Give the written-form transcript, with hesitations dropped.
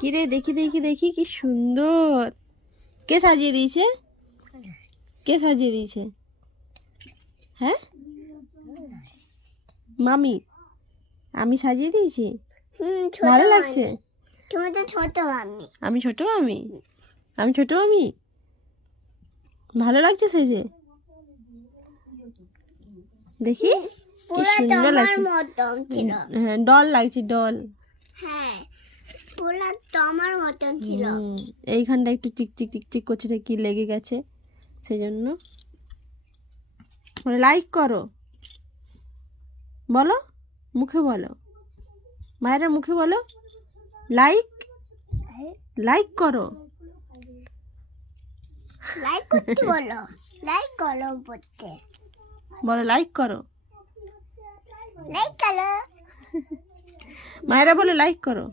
কি রে, দেখি দেখি দেখি, কি সুন্দর। কে সাজিয়ে দিয়েছে? কে সাজিয়ে দিয়েছে? হ্যাঁ, মামি। আমি সাজিয়ে দিয়েছি? ভালো লাগছে? তুমি তো ছোট মাম্মি। আমি ছোট মামি? আমি ছোট মামি? ভালো লাগছে সেজে? দেখি কি সুন্দর লাগছে। মতন ছিল। হ্যাঁ, ডল লাগছে, ডল। হ্যাঁ, পুরা তোমার মতন ছিল। এইখানটা একটু চিকচিক চিকচিক করছে, কি লেগে গেছে সেই জন্য। লাইক করো, বলো, মুখে বলো, মায়েরা মুখে বলো, লাইক, লাইক করো। লাইক করতে বলো, লাইক করো বলতে। বলো লাইক করো, লাইক করো। মায়েরা বলে লাইক করো।